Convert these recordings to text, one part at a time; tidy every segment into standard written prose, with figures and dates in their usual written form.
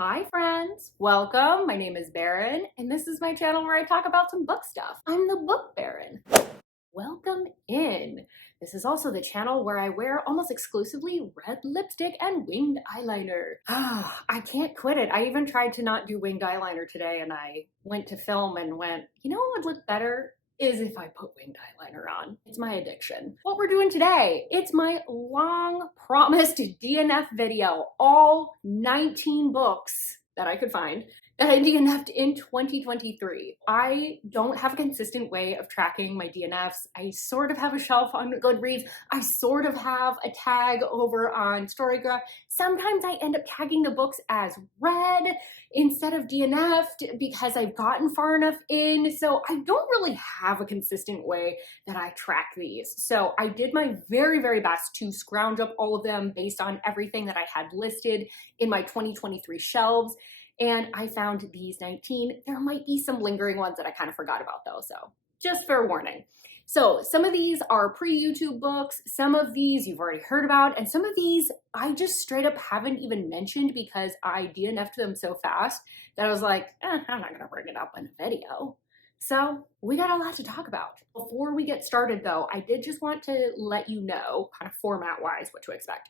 Hi friends, welcome. My name is Baron and this is my channel where I talk about some book stuff. I'm the Book Baron. Welcome in. This is also the channel where I wear almost exclusively red lipstick and winged eyeliner. I can't quit it. I even tried to not do winged eyeliner today and I went to film and went, you know what would look better? Is if I put winged eyeliner on. It's my addiction. What we're doing today, it's my long promised DNF video, all 19 books that I could find that I DNF'd in 2023. I don't have a consistent way of tracking my DNFs. I sort of have a shelf on Goodreads. I sort of have a tag over on Storygraph. Sometimes I end up tagging the books as read instead of DNF'd because I've gotten far enough in. So I don't really have a consistent way that I track these. So I did my very, very best to scrounge up all of them based on everything that I had listed in my 2023 shelves. And I found these 19. There might be some lingering ones that I kind of forgot about though, so just fair warning. So some of these are pre-YouTube books, some of these you've already heard about, and some of these I just straight up haven't even mentioned because I DNF'd them so fast that I was like, I'm not gonna bring it up in a video. So we got a lot to talk about. Before we get started though, I did just want to let you know, kind of format-wise, what to expect.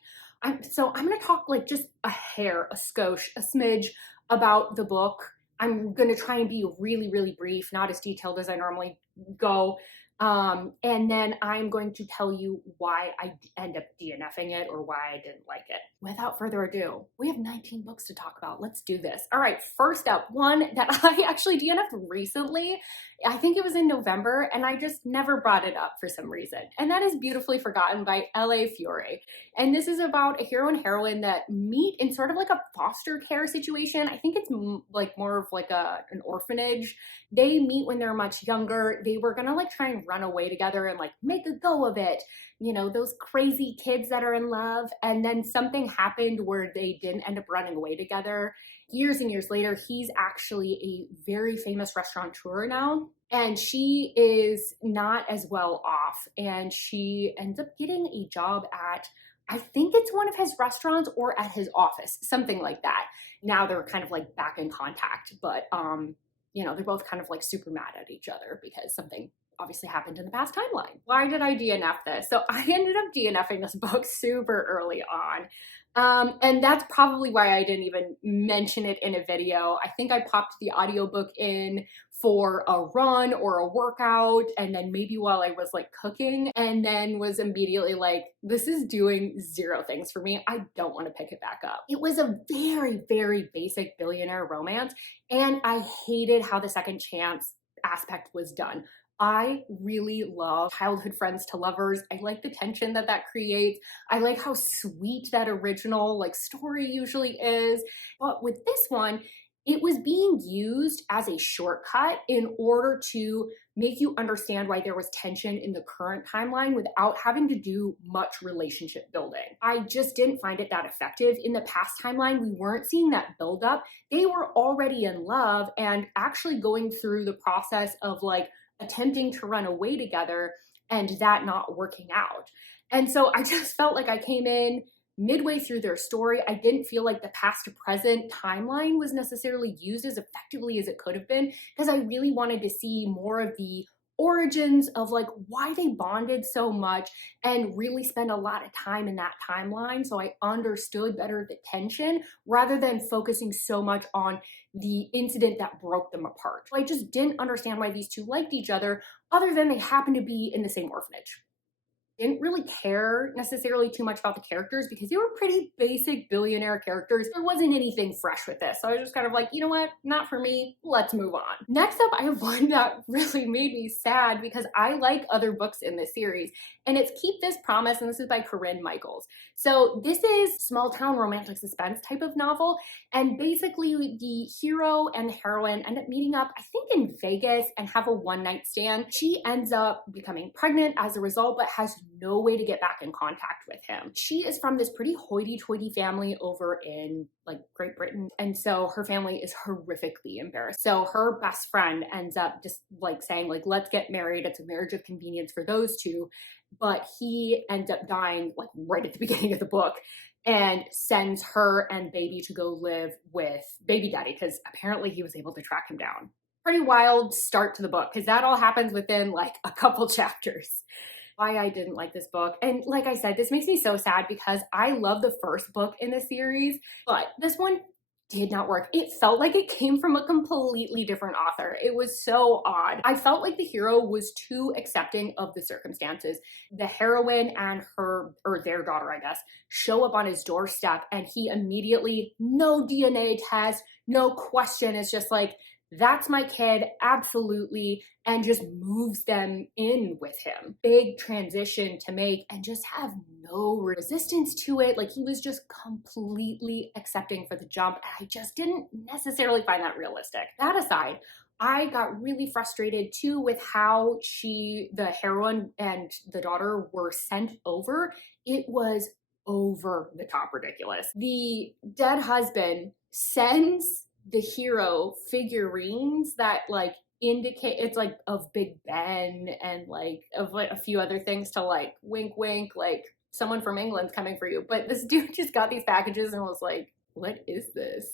So I'm gonna talk like just a hair, a skosh, a smidge about the book. I'm gonna try and be really, really brief, not as detailed as I normally go. And then I'm going to tell you why I end up DNFing it or why I didn't like it. Without further ado, we have 19 books to talk about. Let's do this. All right, first up, one that I actually DNF'd recently. I think it was in November and I just never brought it up for some reason. And that is Beautifully Forgotten by L.A. Fiore. And this is about a hero and heroine that meet in sort of like a foster care situation. I think it's like more of like an orphanage. They meet when they're much younger. They were gonna like try and run away together and like make a go of it. You know, those crazy kids that are in love. And then something happened where they didn't end up running away together. Years and years later, he's actually a very famous restaurateur now. And she is not as well off. And she ends up getting a job at, I think it's one of his restaurants or at his office, something like that. Now they're kind of like back in contact, but you know, they're both kind of like super mad at each other because something obviously happened in the past timeline. Why did I DNF this? So I ended up DNFing this book super early on. And that's probably why I didn't even mention it in a video. I think I popped the audiobook in for a run or a workout, and then maybe while I was like cooking, and then was immediately like, this is doing zero things for me. I don't want to pick it back up. It was a very, very basic billionaire romance, and I hated how the second chance aspect was done. I really love childhood friends to lovers. I like the tension that that creates. I like how sweet that original like story usually is. But with this one, it was being used as a shortcut in order to make you understand why there was tension in the current timeline without having to do much relationship building. I just didn't find it that effective. In the past timeline, we weren't seeing that build up. They were already in love and actually going through the process of like attempting to run away together and that not working out. And so I just felt like I came in midway through their story. I didn't feel like the past to present timeline was necessarily used as effectively as it could have been because I really wanted to see more of the origins of like why they bonded so much and really spend a lot of time in that timeline so I understood better the tension rather than focusing so much on the incident that broke them apart. So I just didn't understand why these two liked each other other than they happened to be in the same orphanage. Didn't really care necessarily too much about the characters because they were pretty basic billionaire characters. There wasn't anything fresh with this. So I was just kind of like, you know what? Not for me. Let's move on. Next up, I have one that really made me sad because I like other books in this series. And it's Keep This Promise, and this is by Corinne Michaels. So this is small town romantic suspense type of novel. And basically the hero and the heroine end up meeting up, I think in Vegas, and have a one-night stand. She ends up becoming pregnant as a result, but has no way to get back in contact with him. She is from this pretty hoity-toity family over in like Great Britain. And so her family is horrifically embarrassed. So her best friend ends up just like saying like, let's get married. It's a marriage of convenience for those two. But he ends up dying like right at the beginning of the book. and sends her and baby to go live with baby daddy because apparently he was able to track him down. Pretty wild start to the book because that all happens within like a couple chapters. Why I didn't like this book. And like I said, this makes me so sad because I love the first book in the series, but this one did not work. It felt like it came from a completely different author. It was so odd. I felt like the hero was too accepting of the circumstances. The heroine and her, or their daughter, I guess, show up on his doorstep and he immediately, no DNA test, no question. It's just like, that's my kid, absolutely, and just moves them in with him. Big transition to make and just have no resistance to it. Like he was just completely accepting for the jump. And I just didn't necessarily find that realistic. That aside, I got really frustrated too with how the heroine and the daughter were sent over. It was over the top ridiculous. The dead husband sends the hero figurines that like indicate it's like of Big Ben and like of like a few other things to like wink wink, like someone from England's coming for you. But this dude just got these packages and was like, what is this?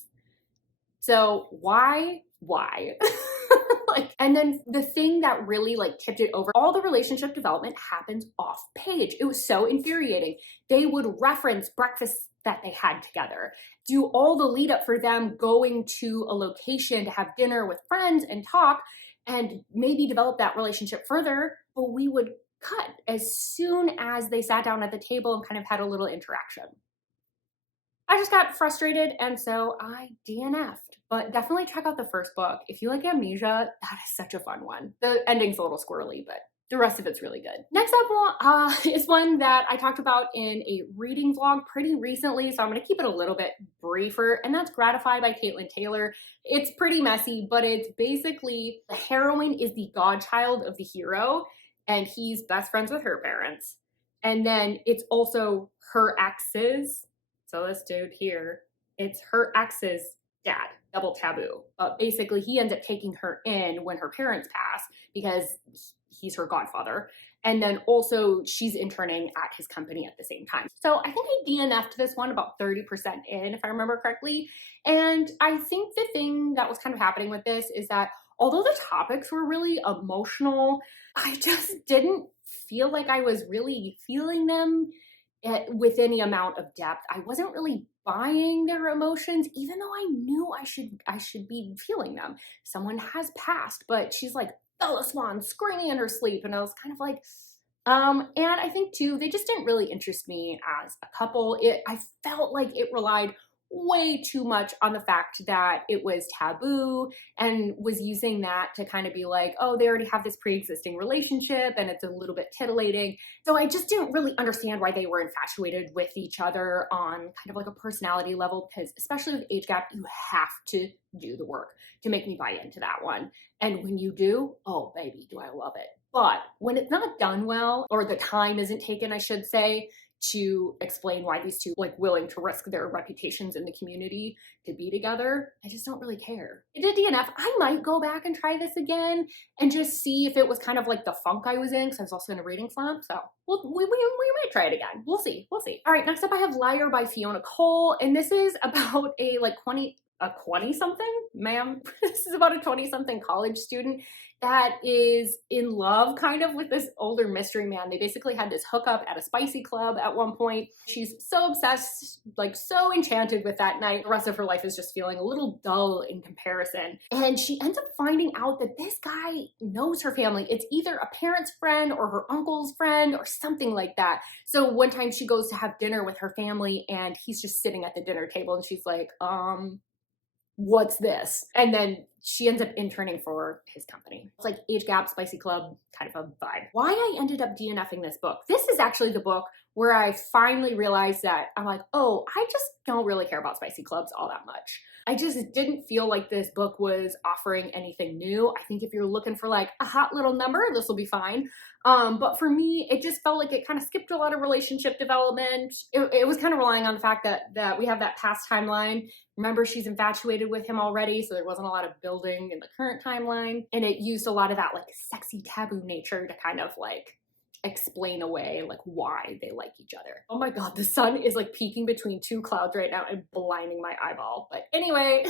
So why like, and then the thing that really like tipped it over, all the relationship development happens off page. It was so infuriating. They would reference breakfasts that they had together, do all the lead up for them going to a location to have dinner with friends and talk and maybe develop that relationship further. But we would cut as soon as they sat down at the table and kind of had a little interaction. I just got frustrated and so I DNF'd. But definitely check out the first book. If you like Amnesia, that is such a fun one. The ending's a little squirrely, but the rest of it's really good. Next up is one that I talked about in a reading vlog pretty recently, so I'm going to keep it a little bit briefer, and that's Graify by Caitlin Taylor. It's pretty messy, but it's basically the heroine is the godchild of the hero, and he's best friends with her parents. And then it's also her ex's, so this dude here, it's her ex's dad, double taboo. But basically he ends up taking her in when her parents pass because he's her godfather. And then also she's interning at his company at the same time. So I think I DNF'd this one about 30% in, if I remember correctly. And I think the thing that was kind of happening with this is that although the topics were really emotional, I just didn't feel like I was really feeling them with any amount of depth. I wasn't really buying their emotions, even though I knew I should be feeling them. Someone has passed, but she's like Bella Swan screaming in her sleep, and I was kind of like, and I think too, they just didn't really interest me as a couple. I felt like it relied way too much on the fact that it was taboo and was using that to kind of be like, oh, they already have this pre-existing relationship and it's a little bit titillating. So I just didn't really understand why they were infatuated with each other on kind of like a personality level, because especially with age gap, you have to do the work to make me buy into that one. And when you do, oh baby, do I love it. But when it's not done well, or the time isn't taken, I should say, to explain why these two like willing to risk their reputations in the community to be together, I just don't really care. I did DNF. I might go back and try this again and just see if it was kind of like the funk I was in, because I was also in a reading slump. So we might try it again. We'll see. All right, next up I have Liar by Fiona Cole, and this is about a 20-something, ma'am. This is about a 20-something college student that is in love kind of with this older mystery man. They basically had this hookup at a spicy club at one point. She's so obsessed, like so enchanted with that night. The rest of her life is just feeling a little dull in comparison. And she ends up finding out that this guy knows her family. It's either a parent's friend or her uncle's friend or something like that. So one time she goes to have dinner with her family and he's just sitting at the dinner table and she's like, what's this? And then she ends up interning for his company. It's like age gap, spicy club, kind of a vibe. Why I ended up DNFing this book. This is actually the book where I finally realized that I'm like, oh, I just don't really care about spicy clubs all that much. I just didn't feel like this book was offering anything new. I think if you're looking for like a hot little number, this will be fine. But for me, it just felt like it kind of skipped a lot of relationship development. It was kind of relying on the fact that we have that past timeline. Remember, she's infatuated with him already, so there wasn't a lot of building in the current timeline. And it used a lot of that like sexy taboo nature to kind of like explain away like why they like each other. Oh my god, the sun is like peeking between two clouds right now and blinding my eyeball. But anyway,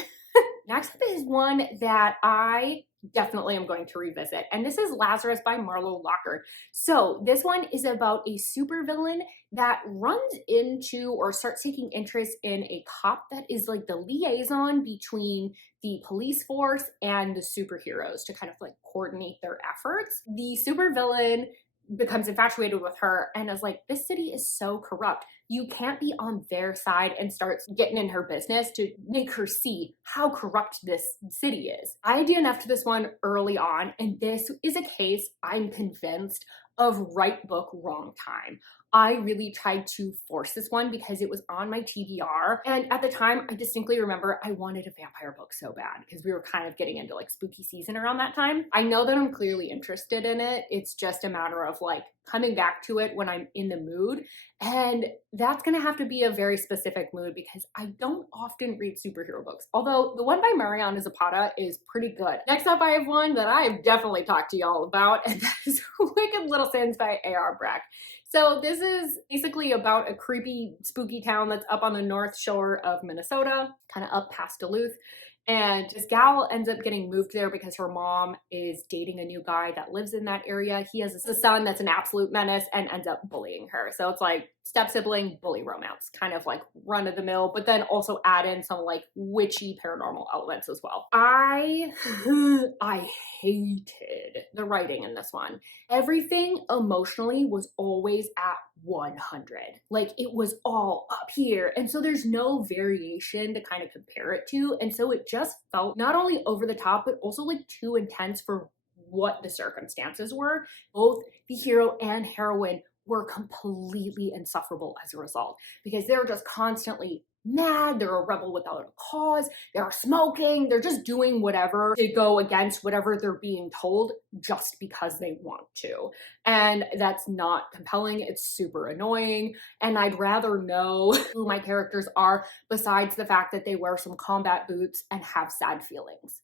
next up is one that I definitely am going to revisit, and this is Lazarus by Marlo Lockard. So this one is about a supervillain that runs into or starts taking interest in a cop that is like the liaison between the police force and the superheroes to kind of like coordinate their efforts. The supervillain becomes infatuated with her and is like, this city is so corrupt. You can't be on their side, and starts getting in her business to make her see how corrupt this city is. I DNF'd this one early on, and this is a case I'm convinced of right book, wrong time. I really tried to force this one because it was on my TBR. And at the time, I distinctly remember I wanted a vampire book so bad because we were kind of getting into like spooky season around that time. I know that I'm clearly interested in it. It's just a matter of like coming back to it when I'm in the mood. And that's gonna have to be a very specific mood because I don't often read superhero books. Although the one by Mariana Zapata is pretty good. Next up, I have one that I've definitely talked to y'all about, and that is Wicked Little Sins by A.R. Breck. So this is basically about a creepy, spooky town that's up on the north shore of Minnesota, kind of up past Duluth. And this gal ends up getting moved there because her mom is dating a new guy that lives in that area. He has a son that's an absolute menace and ends up bullying her. So it's like step sibling, bully romance, kind of like run of the mill, but then also add in some like witchy paranormal elements as well. I hated the writing in this one. Everything emotionally was always at 100. Like it was all up here. And so there's no variation to kind of compare it to. And so it just felt not only over the top, but also like too intense for what the circumstances were. Both the hero and heroine were completely insufferable as a result because they're just constantly mad, they're a rebel without a cause, they're smoking, they're just doing whatever to go against whatever they're being told just because they want to. And that's not compelling, it's super annoying, and I'd rather know who my characters are besides the fact that they wear some combat boots and have sad feelings.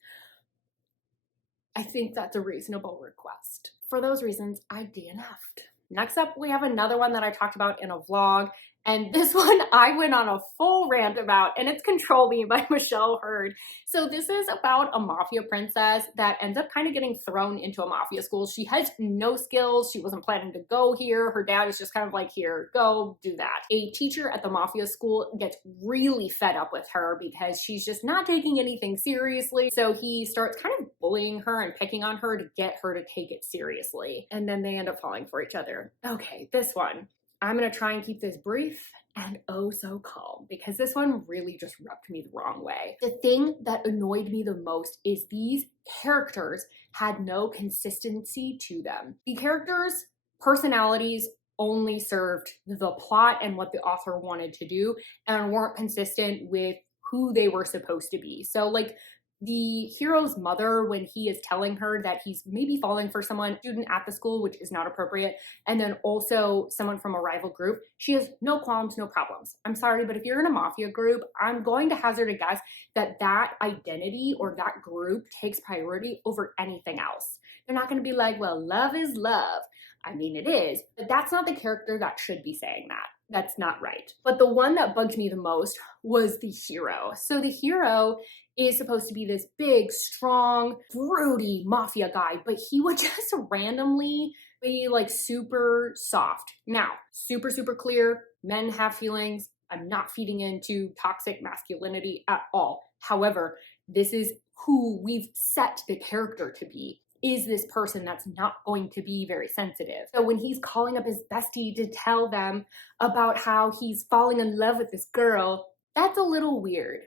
I think that's a reasonable request. For those reasons, I DNF'd. Next up, we have another one that I talked about in a vlog, and this one I went on a full rant about, and it's Control Me by Michelle Hurd. So this is about a mafia princess that ends up kind of getting thrown into a mafia school. She has no skills. She wasn't planning to go here. Her dad is just kind of like, here, go do that. A teacher at the mafia school gets really fed up with her because she's just not taking anything seriously. So he starts kind of bullying her and picking on her to get her to take it seriously. And then they end up falling for each other. Okay, this one. I'm going to try and keep this brief and oh so calm because this one really just rubbed me the wrong way. The thing that annoyed me the most is these characters had no consistency to them. The characters' personalities only served the plot and what the author wanted to do and weren't consistent with who they were supposed to be. So like the hero's mother, when he is telling her that he's maybe falling for someone, student at the school, which is not appropriate, and then also someone from a rival group, she has no qualms, no problems. I'm sorry, but if you're in a mafia group, I'm going to hazard a guess that that identity or that group takes priority over anything else. They're not going to be like, well, love is love. I mean, it is, but that's not the character that should be saying that. That's not right. But the one that bugged me the most was the hero. So the hero is supposed to be this big, strong, broody mafia guy, but he would just randomly be like super soft. Now, super, super clear, men have feelings. I'm not feeding into toxic masculinity at all. However, this is who we've set the character to be. Is this person that's not going to be very sensitive. So when he's calling up his bestie to tell them about how he's falling in love with this girl, that's a little weird.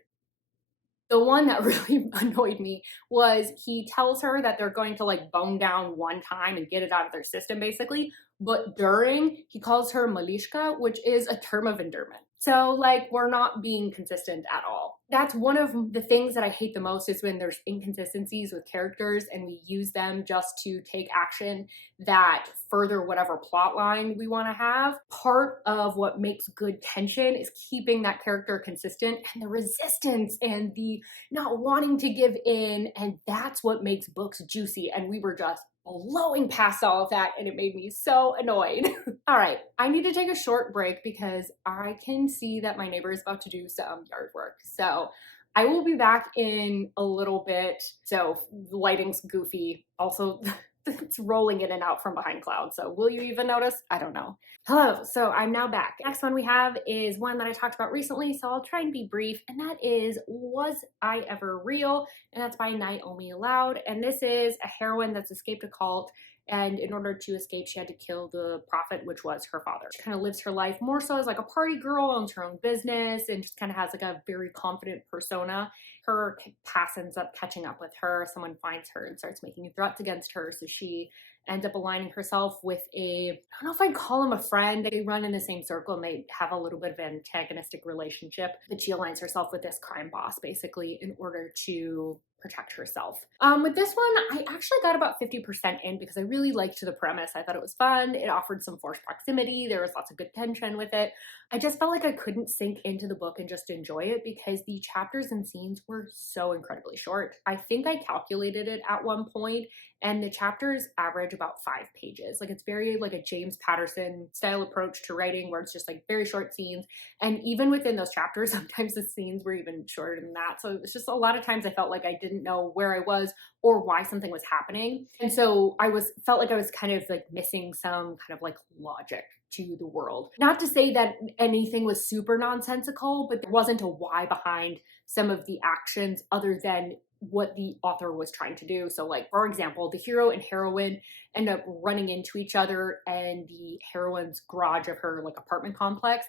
The one that really annoyed me was he tells her that they're going to like bone down one time and get it out of their system basically, but during he calls her Malishka, which is a term of endearment. So like we're not being consistent at all. That's one of the things that I hate the most is when there's inconsistencies with characters and we use them just to take action that further whatever plot line we want to have. Part of what makes good tension is keeping that character consistent and the resistance and the not wanting to give in, and that's what makes books juicy, and we were just blowing past all of that, and it made me so annoyed. All right, I need to take a short break because I can see that my neighbor is about to do some yard work. So I will be back in a little bit. So the lighting's goofy. Also, it's rolling in and out from behind clouds. So will you even notice? I don't know. Hello, so I'm now back. Next one we have is one that I talked about recently, so I'll try and be brief, and that is Was I Ever Real? And that's by Naomi Loud. And this is a heroine that's escaped a cult, and in order to escape, she had to kill the prophet, which was her father. She kind of lives her life more so as like a party girl, owns her own business, and just kind of has like a very confident persona. Her past ends up catching up with her. Someone finds her and starts making threats against her, so she ends up aligning herself with I don't know if I'd call him a friend. They run in the same circle and they have a little bit of an antagonistic relationship, but she aligns herself with this crime boss basically in order to protect herself. With this one, I actually got about 50% in because I really liked the premise. I thought it was fun. It offered some forced proximity. There was lots of good tension with it. I just felt like I couldn't sink into the book and just enjoy it because the chapters and scenes were so incredibly short. I think I calculated it at one point, and the chapters average about 5 pages. Like it's very like a James Patterson style approach to writing where it's just like very short scenes. And even within those chapters, sometimes the scenes were even shorter than that. So it's just a lot of times I felt like I didn't know where I was or why something was happening. And so felt like I was kind of like missing some kind of like logic to the world. Not to say that anything was super nonsensical, but there wasn't a why behind some of the actions other than what the author was trying to do. So like, for example, the hero and heroine end up running into each other in the heroine's garage of her like apartment complex.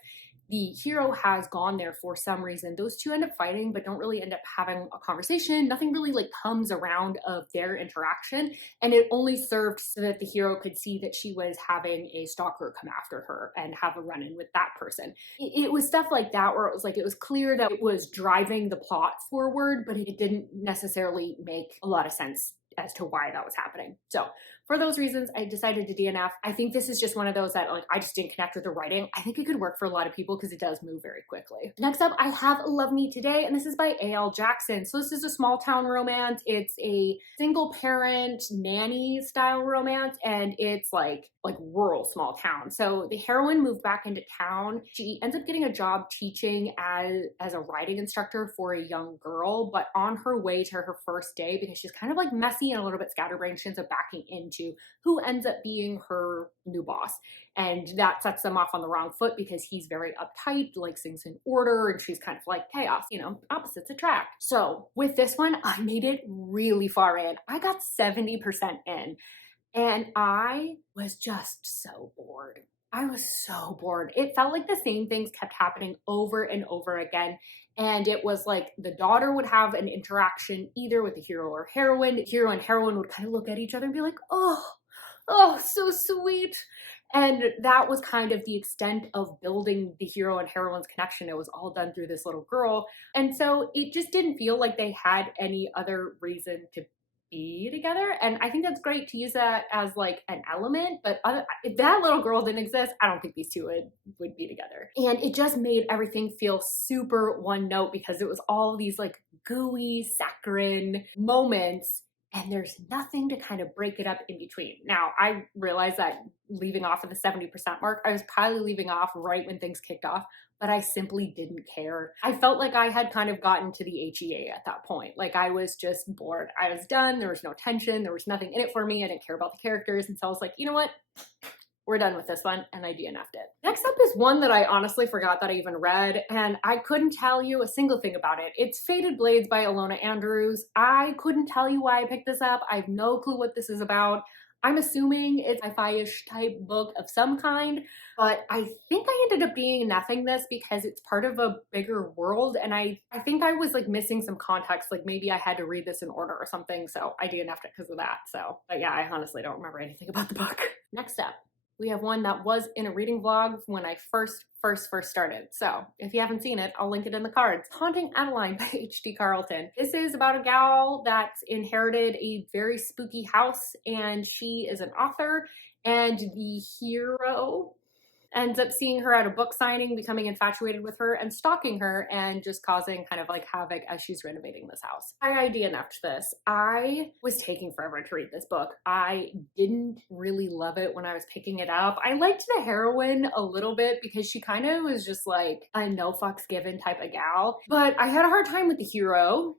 The hero has gone there for some reason. Those two end up fighting, but don't really end up having a conversation. Nothing really like comes around of their interaction. And it only served so that the hero could see that she was having a stalker come after her and have a run-in with that person. It was stuff like that where it was clear that it was driving the plot forward, but it didn't necessarily make a lot of sense as to why that was happening. So for those reasons, I decided to DNF. I think this is just one of those that like I just didn't connect with the writing. I think it could work for a lot of people because it does move very quickly. Next up, I have Love Me Today, and this is by A.L. Jackson. So this is a small town romance. It's a single parent nanny style romance, and it's like rural small town. So the heroine moved back into town. She ends up getting a job teaching as a writing instructor for a young girl, but on her way to her first day, because she's kind of like messy and a little bit scatterbrained, she ends up backing into who ends up being her new boss. And that sets them off on the wrong foot because he's very uptight, likes things in order, and she's kind of like chaos, opposites attract. So with this one, I made it really far in. I got 70% in. And I was just so bored. I was so bored. It felt like the same things kept happening over and over again. And it was like the daughter would have an interaction either with the hero or heroine. The hero and heroine would kind of look at each other and be like, oh, so sweet. And that was kind of the extent of building the hero and heroine's connection. It was all done through this little girl. And so it just didn't feel like they had any other reason to be together. And I think that's great to use that as like an element, but if that little girl didn't exist, I don't think these two would be together. And it just made everything feel super one note because it was all these like gooey, saccharine moments, and there's nothing to kind of break it up in between. Now, I realize that leaving off of the 70% mark, I was probably leaving off right when things kicked off, but I simply didn't care. I felt like I had kind of gotten to the HEA at that point. Like I was just bored. I was done. There was no tension. There was nothing in it for me. I didn't care about the characters. And so I was like, you know what? We're done with this one, and I DNF'd it. Next up is one that I honestly forgot that I even read, and I couldn't tell you a single thing about it. It's Fated Blades by Alona Andrews. I couldn't tell you why I picked this up. I have no clue what this is about. I'm assuming it's a sci-fi-ish type book of some kind, but I think I ended up DNFing this because it's part of a bigger world, and I think I was like missing some context, like maybe I had to read this in order or something, so I DNF'd it because of that. So, but yeah, I honestly don't remember anything about the book. Next up, we have one that was in a reading vlog when I first started. So if you haven't seen it, I'll link it in the cards. Haunting Adeline by H.D. Carlton. This is about a gal that's inherited a very spooky house, and she is an author, and the hero, ends up seeing her at a book signing, becoming infatuated with her and stalking her and just causing kind of like havoc as she's renovating this house. I DNF'd this. I was taking forever to read this book. I didn't really love it when I was picking it up. I liked the heroine a little bit because she kind of was just like a no fucks given type of gal, but I had a hard time with the hero.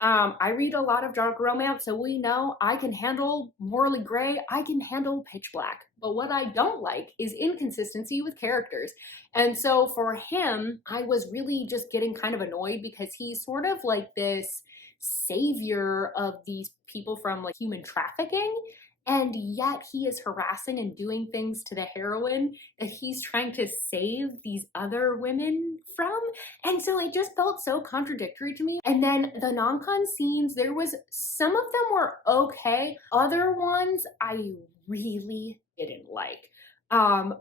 I read a lot of dark romance, so we know I can handle morally gray, I can handle pitch black. But what I don't like is inconsistency with characters. And so for him, I was really just getting kind of annoyed because he's sort of like this savior of these people from like human trafficking. And yet he is harassing and doing things to the heroine that he's trying to save these other women from. And so it just felt so contradictory to me. And then the non-con scenes, there was some of them were okay. Other ones I really didn't like.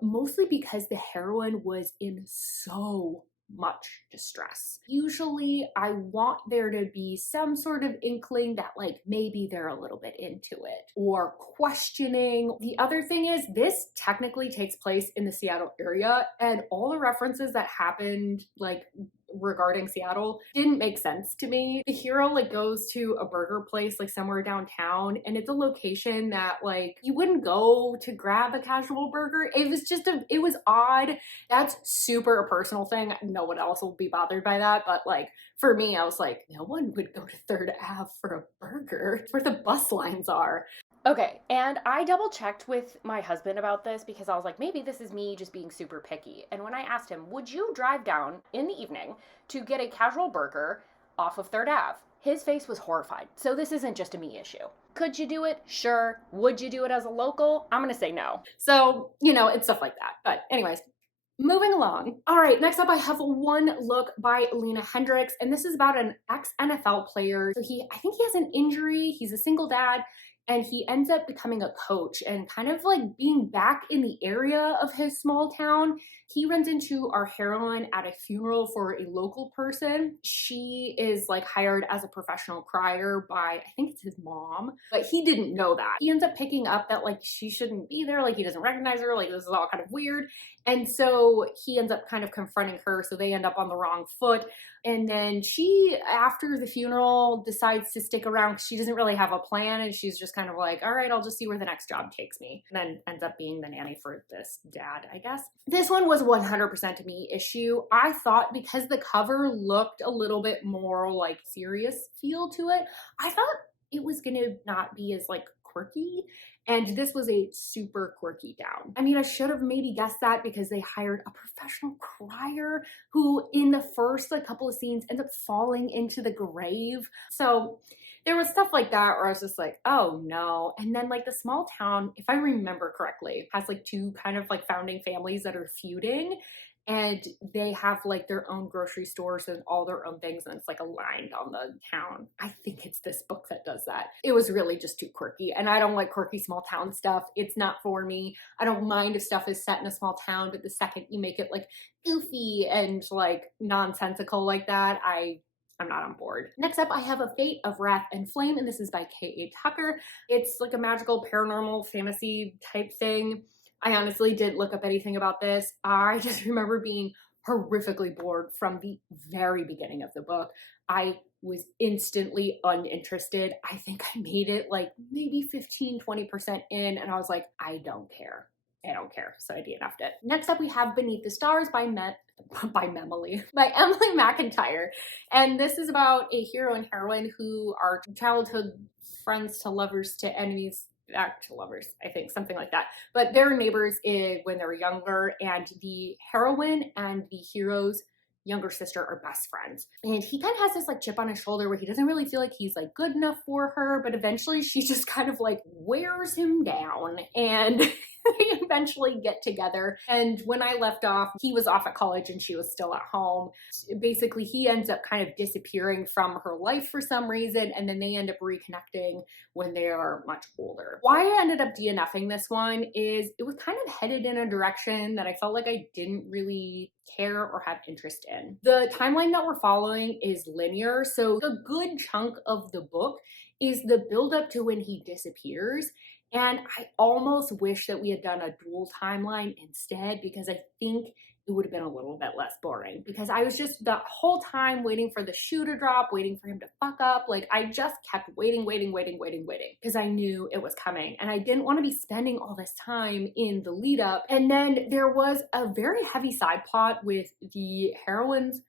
Mostly because the heroine was in so much distress. Usually I want there to be some sort of inkling that like maybe they're a little bit into it or questioning. The other thing is this technically takes place in the Seattle area, and all the references that happened like regarding Seattle didn't make sense to me. The hero like goes to a burger place like somewhere downtown, and it's a location that like you wouldn't go to grab a casual burger. It was just it was odd. That's super a personal thing. No one else will be bothered by that, but like for me, I was like, no one would go to 3rd Ave for a burger. It's where the bus lines are. Okay, and I double checked with my husband about this because I was like, maybe this is me just being super picky. And when I asked him, would you drive down in the evening to get a casual burger off of 3rd Ave? His face was horrified. So this isn't just a me issue. Could you do it? Sure. Would you do it as a local? I'm going to say no. So, you know, it's stuff like that. But anyways, moving along. All right, next up I have One Look by Lena Hendricks, and this is about an ex-NFL player. So I think he has an injury, he's a single dad, and he ends up becoming a coach and kind of like being back in the area of his small town. He runs into our heroine at a funeral for a local person. She is like hired as a professional crier by, I think it's his mom, but he didn't know that. He ends up picking up that like she shouldn't be there, like he doesn't recognize her, like this is all kind of weird. And so he ends up kind of confronting her, so they end up on the wrong foot. And then she, after the funeral, decides to stick around because she doesn't really have a plan, and she's just kind of like, all right, I'll just see where the next job takes me. And then ends up being the nanny for this dad, I guess. This one was 100% a me issue. I thought because the cover looked a little bit more like serious feel to it, I thought it was gonna not be as like quirky. And this was a super quirky down. I mean, I should have maybe guessed that because they hired a professional crier who in the first like couple of scenes ends up falling into the grave. So there was stuff like that where I was just like, oh no. And then like the small town, if I remember correctly, has like 2 kind of like founding families that are feuding. And they have like their own grocery stores and all their own things, and it's like aligned on the town. I think it's this book that does that. It was really just too quirky, and I don't like quirky small town stuff. It's not for me. I don't mind if stuff is set in a small town, but the second you make it like goofy and like nonsensical like that, I'm not on board. Next up, I have A Fate of Wrath and Flame, and this is by K.A. Tucker. It's like a magical paranormal fantasy type thing. I honestly didn't look up anything about this. I just remember being horrifically bored from the very beginning of the book. I was instantly uninterested. I think I made it like maybe 15-20% in, and I was like, I don't care. I don't care. So I DNF'd it. Next up, we have Beneath the Stars by Emily McIntyre. And this is about a hero and heroine who are childhood friends to lovers to enemies, back to lovers, I think, something like that. But they're neighbors when they were younger, and the heroine and the hero's younger sister are best friends. And he kind of has this like chip on his shoulder where he doesn't really feel like he's like good enough for her, but eventually she just kind of like wears him down, and they eventually get together. And when I left off, he was off at college and she was still at home. Basically, he ends up kind of disappearing from her life for some reason, and then they end up reconnecting when they are much older. Why I ended up DNFing this one is it was kind of headed in a direction that I felt like I didn't really care or have interest in. The timeline that we're following is linear, so a good chunk of the book is the build up to when he disappears. And I almost wish that we had done a dual timeline instead, because I think it would have been a little bit less boring, because I was just the whole time waiting for the shoe to drop, waiting for him to fuck up. Like, I just kept waiting because I knew it was coming. And I didn't want to be spending all this time in the lead up. And then there was a very heavy side plot with the heroine's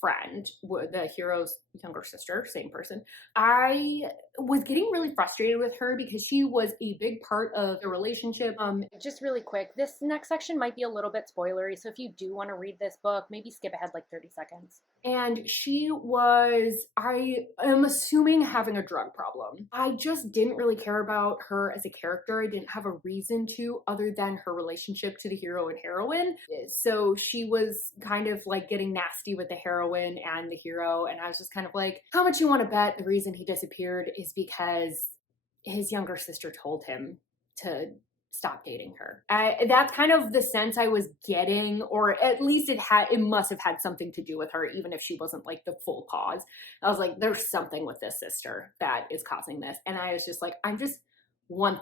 friend, the hero's younger sister, same person. I was getting really frustrated with her because she was a big part of the relationship. Just really quick, this next section might be a little bit spoilery, so if you do want to read this book, maybe skip ahead like 30 seconds. And she was, I am assuming, having a drug problem. I just didn't really care about her as a character. I didn't have a reason to, other than her relationship to the hero and heroine. So she was kind of like getting nasty with the heroine and the hero. And I was just kind of like, how much you want to bet the reason he disappeared is because his younger sister told him to stop dating her. That's kind of the sense I was getting, or at least it must have had something to do with her, even if she wasn't like the full cause. I was like, there's something with this sister that is causing this. And I was just like, I'm just 1000%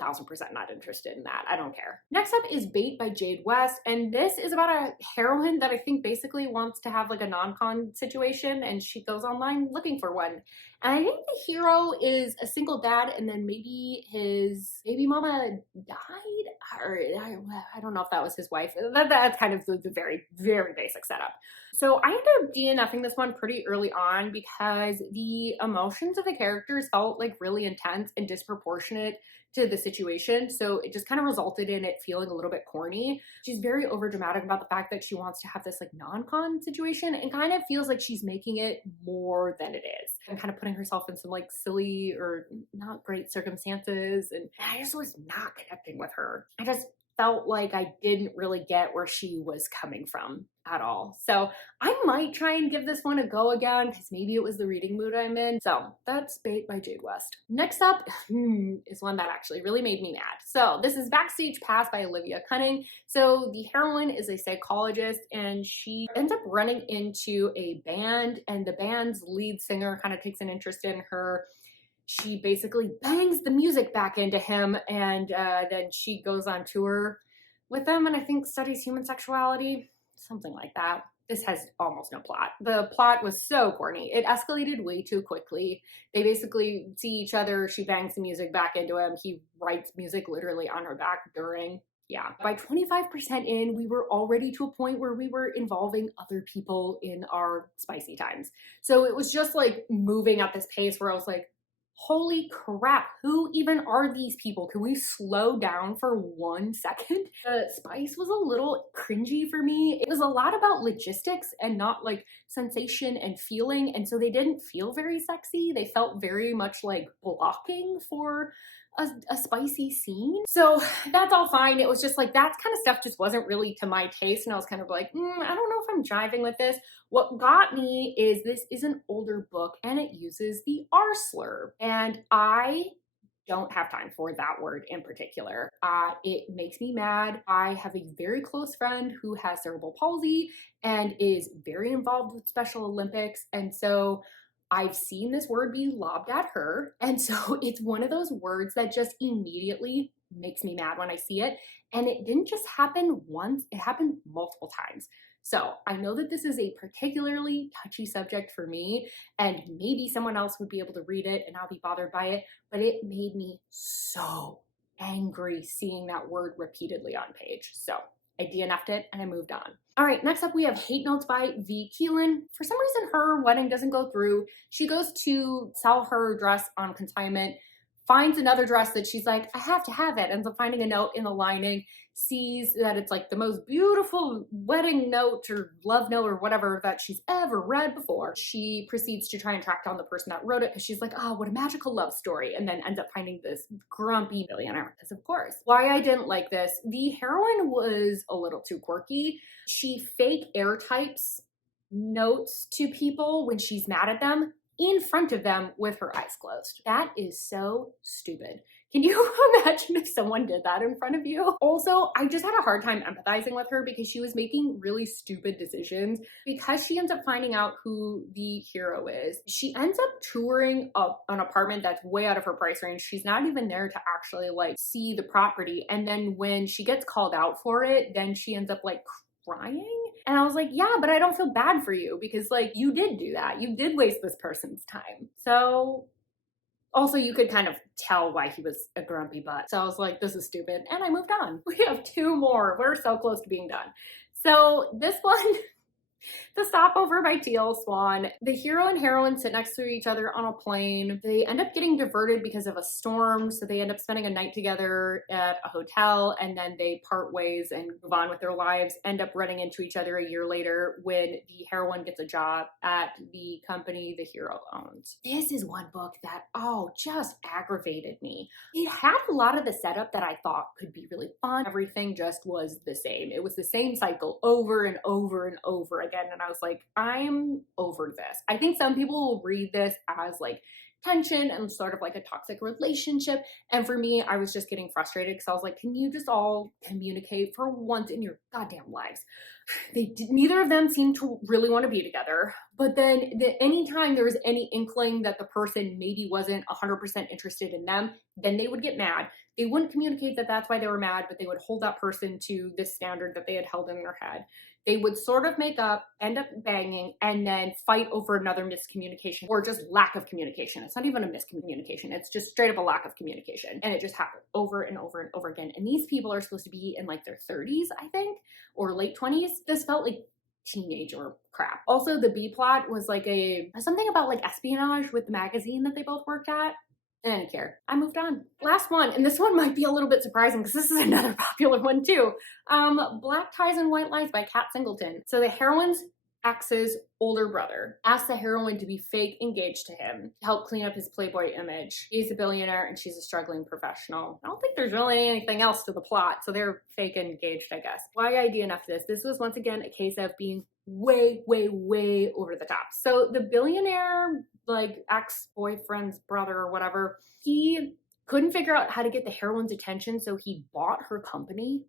not interested in that. I don't care. Next up is Bait by Jade West. And this is about a heroine that I think basically wants to have like a non-con situation, and she goes online looking for one. And I think the hero is a single dad, and then maybe his baby mama died, or I don't know if that was his wife. That's kind of the very, very basic setup. So I ended up DNFing this one pretty early on because the emotions of the characters felt like really intense and disproportionate to the situation. So it just kind of resulted in it feeling a little bit corny. She's very overdramatic about the fact that she wants to have this like non-con situation, and kind of feels like she's making it more than it is, and kind of putting herself in some like silly or not great circumstances. And I just was not connecting with her. I just felt like I didn't really get where she was coming from at all. So I might try and give this one a go again, because maybe it was the reading mood I'm in. So that's Bait by Jade West. Next up is one that actually really made me mad. So this is Backstage Pass by Olivia Cunning. So the heroine is a psychologist, and she ends up running into a band, and the band's lead singer kind of takes an interest in her. She basically bangs the music back into him, and then she goes on tour with them, and I think studies human sexuality, something like that. This has almost no plot. The plot was so corny. It escalated way too quickly. They basically see each other. She bangs the music back into him. He writes music literally on her back during. Yeah. By 25% in, we were already to a point where we were involving other people in our spicy times. So it was just like moving at this pace where I was like, holy crap, who even are these people? Can we slow down for 1 second? The spice was a little cringy for me. It was a lot about logistics and not like sensation and feeling. And so they didn't feel very sexy. They felt very much like blocking for a spicy scene. So that's all fine. It was just like, that kind of stuff just wasn't really to my taste. And I was kind of like, I don't know if I'm jiving with this. What got me is this is an older book, and it uses the R slur. And I don't have time for that word in particular. It makes me mad. I have a very close friend who has cerebral palsy and is very involved with Special Olympics. And so I've seen this word be lobbed at her. And so it's one of those words that just immediately makes me mad when I see it. And it didn't just happen once, it happened multiple times. So I know that this is a particularly touchy subject for me, and maybe someone else would be able to read it and not be bothered by it, but it made me so angry seeing that word repeatedly on page. So I DNF'd it and I moved on. All right, next up we have Hate Notes by V. Keelan. For some reason, her wedding doesn't go through. She goes to sell her dress on consignment, finds another dress that she's like, I have to have it, ends up finding a note in the lining, sees that it's like the most beautiful wedding note or love note or whatever that she's ever read before. She proceeds to try and track down the person that wrote it, because she's like, oh, what a magical love story, and then ends up finding this grumpy billionaire. Because of course. Why I didn't like this, the heroine was a little too quirky. She fake air types notes to people when she's mad at them. in front of them with her eyes closed. That is so stupid. Can you imagine if someone did that in front of you? Also, I just had a hard time empathizing with her because she was making really stupid decisions. Because she ends up finding out who the hero is, she ends up touring an apartment that's way out of her price range. She's not even there to actually like see the property. And then when she gets called out for it, then she ends up like crying. And I was like, yeah, but I don't feel bad for you because like you did do that. You did waste this person's time. So also, you could kind of tell why he was a grumpy butt. So I was like, this is stupid. And I moved on. We have 2 more. We're so close to being done. So this one, The Stopover by T.L. Swan. The hero and heroine sit next to each other on a plane. They end up getting diverted because of a storm, so they end up spending a night together at a hotel, and then they part ways and move on with their lives, end up running into each other a year later when the heroine gets a job at the company the hero owns. This is one book that, just aggravated me. It had a lot of the setup that I thought could be really fun. Everything just was the same. It was the same cycle over and over and over again. And I was like, I'm over this. I think some people will read this as like tension and sort of like a toxic relationship. And for me, I was just getting frustrated because I was like, can you just all communicate for once in your goddamn lives? Neither of them seemed to really want to be together. But then anytime there was any inkling that the person maybe wasn't 100% interested in them, then they would get mad. They wouldn't communicate that that's why they were mad, but they would hold that person to this standard that they had held in their head. They would sort of make up, end up banging, and then fight over another miscommunication or just lack of communication. It's not even a miscommunication. It's just straight up a lack of communication. And it just happened over and over and over again. And these people are supposed to be in like their 30s, I think, or late 20s. This felt like teenager crap. Also, the B plot was like something about like espionage with the magazine that they both worked at. I didn't care. I moved on. Last one, and this one might be a little bit surprising because this is another popular one too. Black Ties and White Lies by Kat Singleton. So the heroine's ex's older brother asks the heroine to be fake engaged to him to help clean up his Playboy image. He's a billionaire and she's a struggling professional. I don't think there's really anything else to the plot, so they're fake engaged, I guess. Why I DNF'd this? This was once again a case of being way, way, way over the top. So the billionaire, like ex-boyfriend's brother or whatever, he couldn't figure out how to get the heroine's attention, so he bought her company.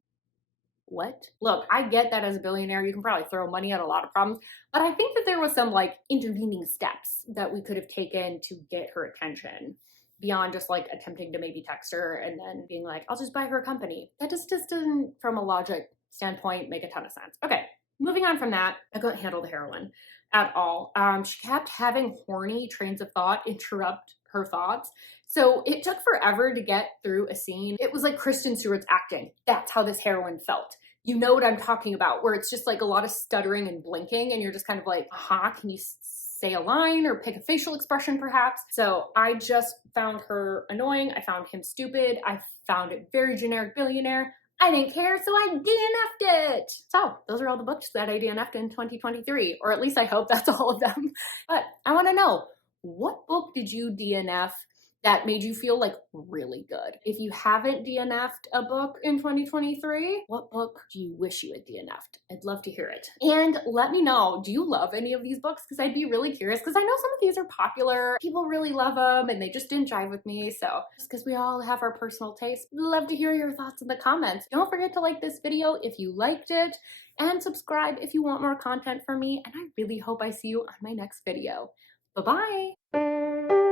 What? Look, I get that as a billionaire, you can probably throw money at a lot of problems, but I think that there was some like intervening steps that we could have taken to get her attention beyond just like attempting to maybe text her and then being like, I'll just buy her a company. That just doesn't, from a logic standpoint, make a ton of sense. Okay, moving on from that, I couldn't handle the heroine at all. She kept having horny trains of thought interrupt her thoughts. So it took forever to get through a scene. It was like Kristen Stewart's acting. That's how this heroine felt. You know what I'm talking about, where it's just like a lot of stuttering and blinking and you're just kind of like, can you say a line or pick a facial expression perhaps? So I just found her annoying. I found him stupid. I found it very generic billionaire. I didn't care, so I DNF'd it. So those are all the books that I DNF'd in 2023, or at least I hope that's all of them. But I want to know, what book did you DNF that made you feel like really good? If you haven't DNF'd a book in 2023, what book do you wish you had DNF'd? I'd love to hear it. And let me know, do you love any of these books? Because I'd be really curious, because I know some of these are popular. People really love them and they just didn't jive with me. So just because we all have our personal taste, love to hear your thoughts in the comments. Don't forget to like this video if you liked it and subscribe if you want more content from me. And I really hope I see you on my next video. Bye-bye.